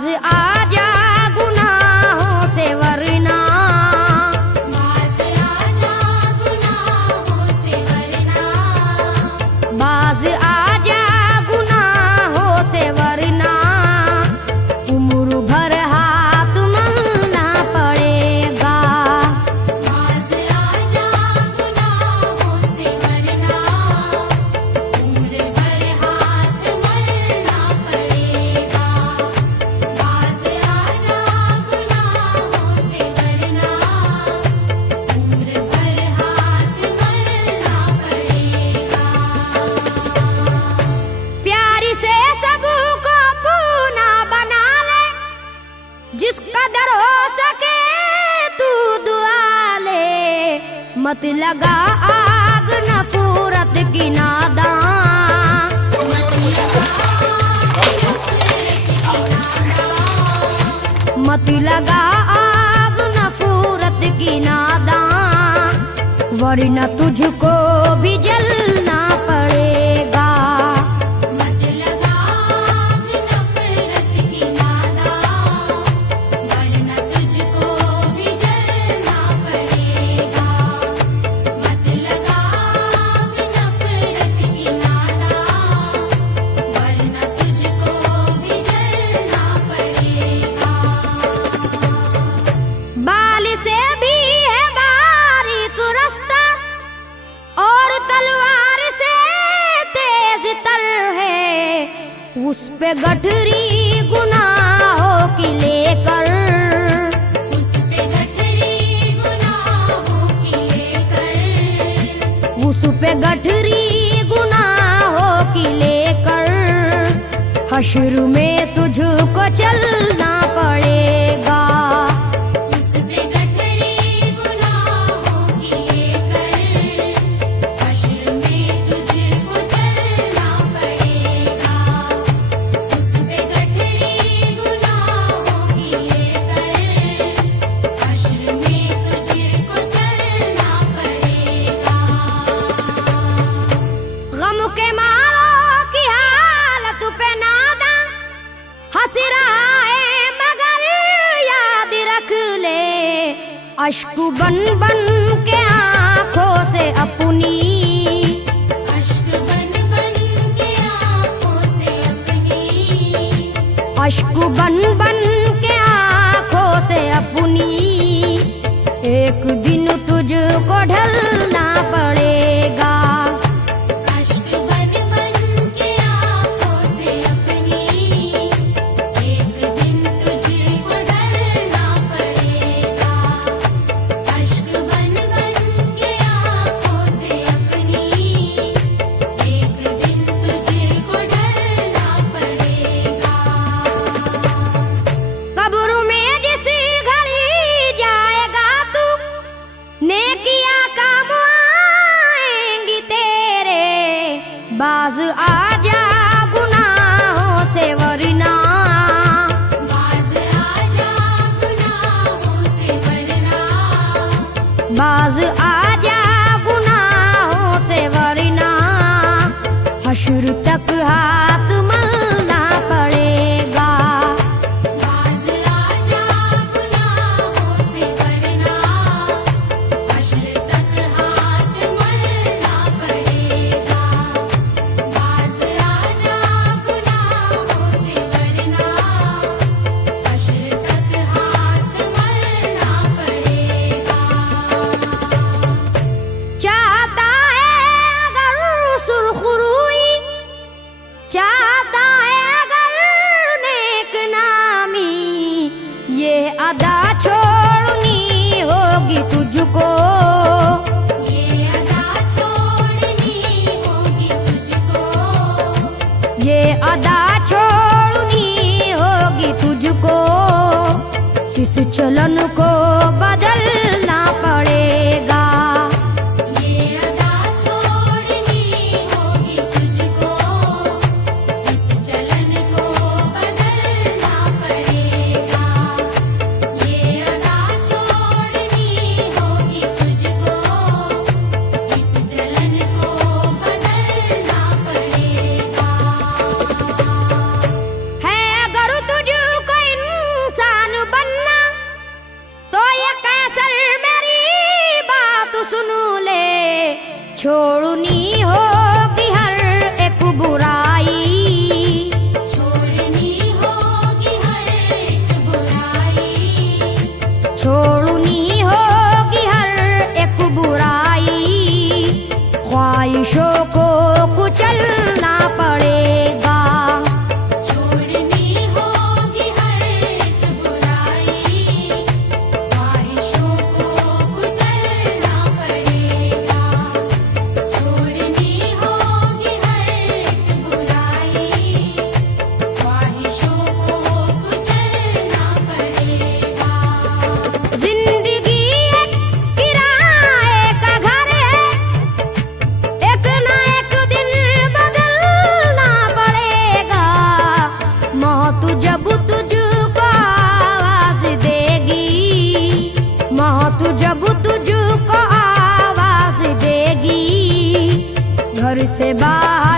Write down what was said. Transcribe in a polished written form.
बाज आजा गुनाहों से वरना, बाज आजा गुनाहों से वरना, बाज आजा गुनाहों से वरना, उम्र भर हाथ मलना पड़ेगा। बाज आजा गुनाहों से वरना, उम्र भर हाथ मलना पड़ेगा। बाज आजा गुनाहों से वरना, उम्र भर हाथ मलना पड़ेगा। प्यारी से सबको पूना बना ले, जिस कदर हो सके तू दुआ ले। मत लगा आग नफरत की नादान, मत लगा आग नफरत की नादान, वरना तुझको भी जलना पड़ेगा। मत लगा आग नफरत की नादान, वरना तुझको भी जलना पड़ेगा। मत लगा आग नफरत की नादान, वरना तुझको भी जलना पड़ेगा। बाल से भी है बारीक रास्ता, और तलवार से तेज तर है। उस पे गठरी गुनाहों की लेकर, उस पे गठरी गुनाहों की लेकर, उस पे गठरी गुनाहों की लेकर, हश्र में तुझको चलना पड़ेगा। उस पे गठरी गुनाहों की लेकर, हश्र में तुझको चलना पड़ेगा। उस पे गठरी गुनाहों की लेकर, हश्र में तुझको चलना पड़ेगा। गम के मारों की हालत पे नादा हंस रहा है, मगर याद रख ले। अश्क बन बन के आंखों से अपनी, अश्क बन बन के आँखों से अपनी, अश्क बन बन के आंखों से अपनी, एक दिन तुझको ढलना पड़ेगा। अश्क बन बन के आँखों से अपनी, एक दिन तुझको ढलना पड़ेगा। अश्क बन बन के आँखों से अपनी, एक दिन तुझको ढलना पड़ेगा। कब्र में जिस घड़ी जाएगा तू, नेकियां काम आएंगी तेरे। बाज आजा गुनाहों से वरना, बाज आजा गुनाहों से वरना, बाज आजा गुनाहों से वरना, हश्र तक हाथ मलना पड़ेगा। बाज आजा गुनाहों से वरना, हश्र तक हाथ मलना पड़ेगा। बाज आजा गुनाहों से वरना, हश्र तक हाथ मलना पड़ेगा। चाहता है अगर सुरखरुई, चाहता है अगर नेक नामी, ये अदा छोड़नी होगी तुझको। ये अदा छोड़नी होगी तुझको, ये अदा छोड़नी होगी तुझको। इस चलन को बदलना पड़ेगा। ये अदा छोड़नी होगी तुझको, इस चलन को बदलना पड़ेगा। ये अदा छोड़नी होगी तुझको, इस चलन को बदलना पड़ेगा। है अगर तुझको इन छोड़नी होगी हर एक बुराई, छोड़नी होगी हर एक बुराई, छोड़नी होगी हर एक बुराई, ख्वाहिशों को कुचलना पड़ेगा। छोड़नी होगी हर एक बुराई, ख्वाहिशों को कुचलना पड़ेगा। छोड़नी होगी हर एक बुराई, ख्वाहिशों को कुचलना पड़ेगा। जिंदगी एक किराए का घर है, एक ना एक दिन बदलना पड़ेगा। मौत जब तुझको आवाज देगी, मौत जब तुझको आवाज देगी, घर से बाहर